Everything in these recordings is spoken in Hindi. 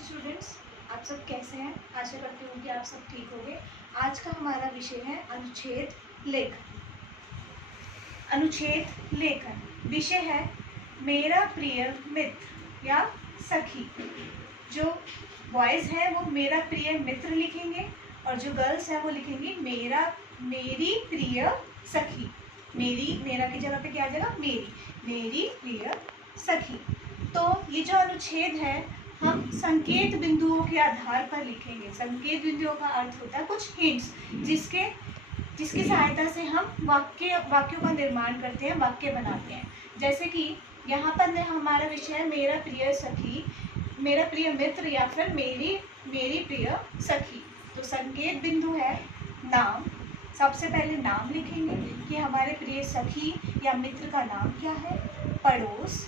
स्टूडेंट्स, आप सब कैसे हैं? आशा करती हूँ कि आप सब ठीक होंगे। आज का हमारा विषय है अनुच्छेद लेखन। अनुच्छेद लेखन विषय है मेरा प्रिय मित्र या सखी। जो बॉयज़ हैं वो मेरा प्रिय मित्र लिखेंगे और जो गर्ल्स हैं वो लिखेंगी मेरी प्रिय सखी। मेरा की जगह पे क्या आ जाएगा? मेरी प्रिय सखी। तो ये जो अनुच्छेद है हम संकेत बिंदुओं के आधार पर लिखेंगे। संकेत बिंदुओं का अर्थ होता है कुछ हिंट्स जिसकी सहायता से हम वाक्यों का निर्माण करते हैं, वाक्य बनाते हैं। जैसे कि यहाँ पर हमारा विषय है मेरा प्रिय सखी, मेरा प्रिय मित्र या फिर मेरी प्रिय सखी। तो संकेत बिंदु है नाम। सबसे पहले नाम लिखेंगे कि हमारे प्रिय सखी या मित्र का नाम क्या है। पड़ोस,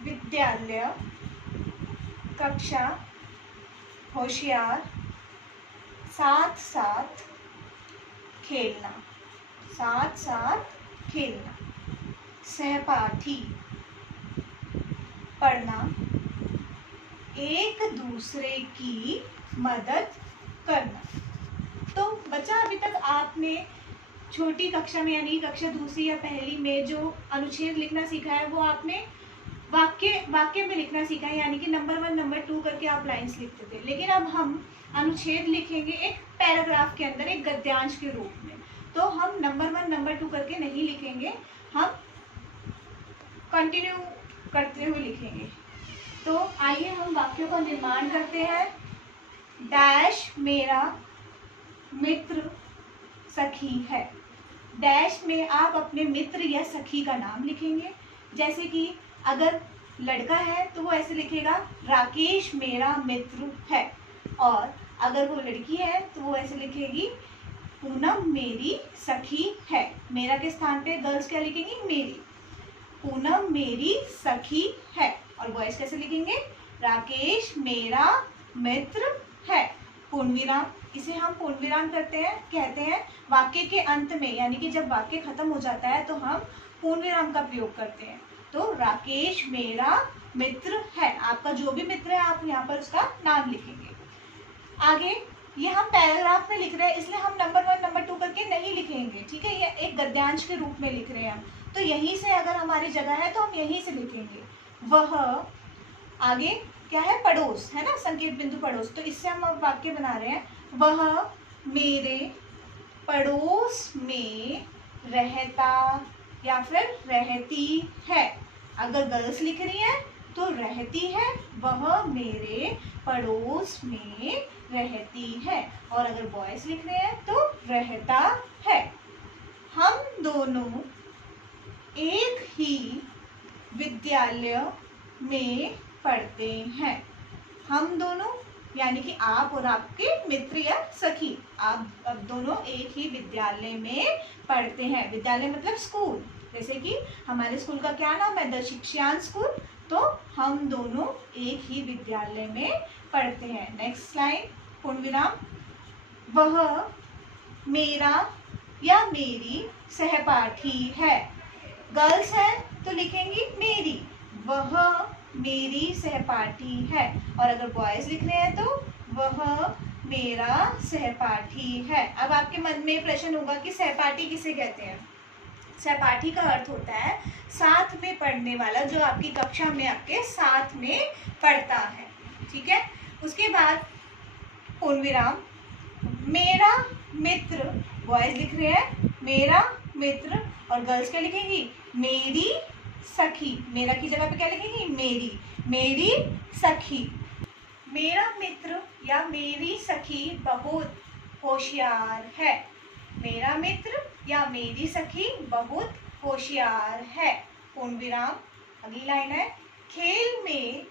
विद्यालय, कक्षा, होशियार, साथ साथ खेलना, सहपाठी, पढ़ना, एक दूसरे की मदद करना। तो बच्चा, अभी तक आपने छोटी कक्षा में यानी कक्षा दूसरी या पहली में जो अनुच्छेद लिखना सीखा है वो आपने वाक्य में लिखना सीखा है, यानी कि नंबर 1 नंबर 2 करके आप लाइंस लिखते थे। लेकिन अब हम अनुच्छेद लिखेंगे एक पैराग्राफ के अंदर, एक गद्यांश के रूप में। तो हम नंबर 1 नंबर 2 करके नहीं लिखेंगे, हम कंटिन्यू करते हुए लिखेंगे। तो आइए हम वाक्यों का निर्माण करते हैं। डैश मेरा मित्र सखी है। डैश में आप अपने मित्र या सखी का नाम लिखेंगे। जैसे कि अगर लड़का है तो वो ऐसे लिखेगा राकेश मेरा मित्र है, और अगर वो लड़की है तो वो ऐसे लिखेगी पूनम मेरी सखी है। मेरा के स्थान पे गर्ल्स क्या लिखेंगी? मेरी। पूनम मेरी सखी है। और बॉयज कैसे लिखेंगे? राकेश मेरा मित्र है। पूर्णविराम, इसे हम पूर्णविराम कहते हैं वाक्य के अंत में, यानी कि जब वाक्य खत्म हो जाता है तो हम पूर्णविराम का प्रयोग करते हैं। तो राकेश मेरा मित्र है। आपका जो भी मित्र है आप यहाँ पर उसका नाम लिखेंगे। आगे ये हम पैराग्राफ में लिख रहे हैं, इसलिए हम नंबर 1 नंबर 2 करके नहीं लिखेंगे, ठीक है? ये एक गद्यांश के रूप में लिख रहे हैं हम। तो यहीं से अगर हमारी जगह है तो हम यहीं से लिखेंगे। वह, आगे क्या है? पड़ोस है ना, संकेत बिंदु पड़ोस। तो इससे हम अब वाक्य बना रहे हैं। वह मेरे पड़ोस में रहता या फिर रहती है। अगर गर्ल्स लिख रही है तो रहती है, वह मेरे पड़ोस में रहती है। और अगर बॉयज लिख रहे हैं तो रहता है। हम दोनों एक ही विद्यालय में पढ़ते हैं। हम दोनों यानी कि आप और आपके मित्र या सखी, आप अब दोनों एक ही विद्यालय में पढ़ते हैं। विद्यालय मतलब स्कूल। जैसे कि हमारे स्कूल का क्या नाम है? The Shikshan school. तो हम दोनों एक ही विद्यालय में पढ़ते हैं। नेक्स्ट लाइन, पूर्णविराम। वह मेरा या मेरी सहपाठी है। गर्ल्स है तो लिखेंगी मेरी। वह मेरी सहपाठी है। और अगर बॉयज लिख रहे हैं तो वह मेरा सहपाठी है। अब आपके मन में प्रश्न होगा कि सहपाठी किसे कहते हैं? सहपाठी का अर्थ होता है साथ में पढ़ने वाला, जो आपकी कक्षा में आपके साथ में पढ़ता है, ठीक है? उसके बाद पूर्णविराम। मेरा मित्र, बॉयज लिख रहे हैं मेरा मित्र, और गर्ल्स क्या लिखेंगी? मेरी सखी। मेरा की जगह पे क्या लिखेंगी? मेरी सखी। मेरा मित्र या मेरी सखी बहुत होशियार है। मेरा मित्र या मेरी सखी बहुत होशियार है। पूर्णविराम। अगली लाइन है, खेल में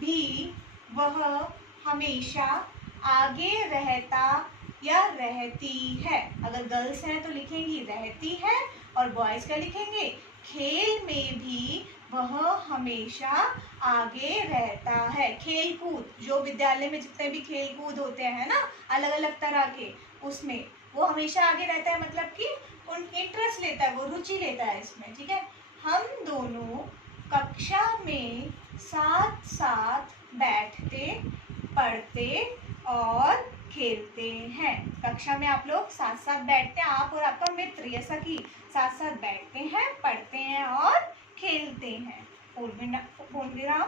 भी वह हमेशा आगे रहता या रहती है। अगर गर्ल्स हैं तो लिखेंगी रहती है, और बॉयज क्या लिखेंगे? खेल में भी वह हमेशा आगे रहता है। खेल कूद, जो विद्यालय में जितने भी खेल कूद होते हैं ना अलग अलग तरह के, उसमें वो हमेशा आगे रहता है, मतलब कि उन इंटरेस्ट लेता है, वो रुचि लेता है इसमें, ठीक है? हम दोनों कक्षा में साथ साथ बैठते, पढ़ते और खेलते हैं। कक्षा में आप लोग साथ साथ बैठते हैं, आप और आपका मित्र या सखी साथ साथ बैठते हैं, पढ़ते हैं और खेलते हैं। पूर्ण विराम।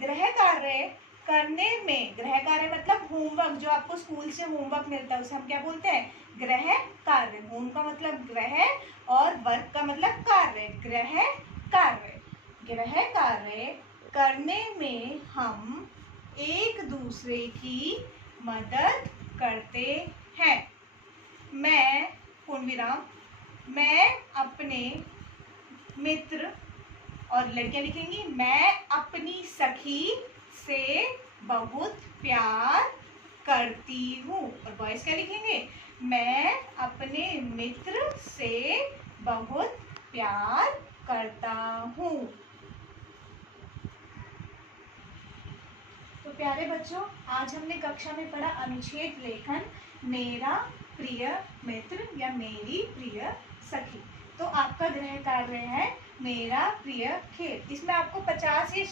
गृह कार्य करने में, गृह कार्य मतलब होमवर्क, जो आपको स्कूल से होमवर्क मिलता है उसे हम क्या बोलते हैं? गृह कार्य। होम का मतलब गृह और वर्क का मतलब कार्य। गृह कार्य, गृह कार्य करने में हम एक दूसरे की मदद करते हैं। मैं, पूर्ण विराम, मैं अपने मित्र, और लड़कियां लिखेंगी मैं अपनी सखी से बहुत प्यार करती हूँ। और बॉयज क्या लिखेंगे? मैं अपने मित्र से बहुत प्यार करता हूँ। तो प्यारे बच्चों, आज हमने कक्षा में पढ़ा अनुच्छेद लेखन, मेरा प्रिय मित्र या मेरी प्रिय सखी। तो आपका गृह कार्य है मेरा प्रिय खेल। इसमें आपको 50 या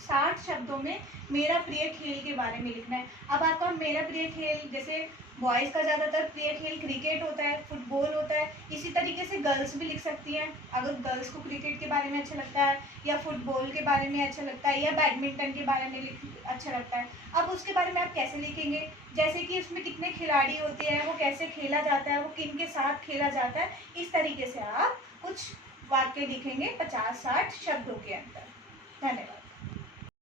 60 शब्दों में मेरा प्रिय खेल के बारे में लिखना है। अब आपका मेरा प्रिय खेल, जैसे बॉयज़ का ज़्यादातर प्रिय खेल क्रिकेट होता है, फुटबॉल होता है, इसी तरीके से गर्ल्स भी लिख सकती हैं। अगर गर्ल्स को क्रिकेट के बारे में अच्छा लगता है या फुटबॉल के बारे में अच्छा लगता है या बैडमिंटन के बारे में अच्छा लगता है, अब उसके बारे में आप कैसे लिखेंगे? जैसे कि उसमें कितने खिलाड़ी होते हैं, वो कैसे खेला जाता है, वो किन के साथ खेला जाता है, इस तरीके से आप कुछ वाक्य लिखेंगे 50-60 शब्दों के अंदर। धन्यवाद।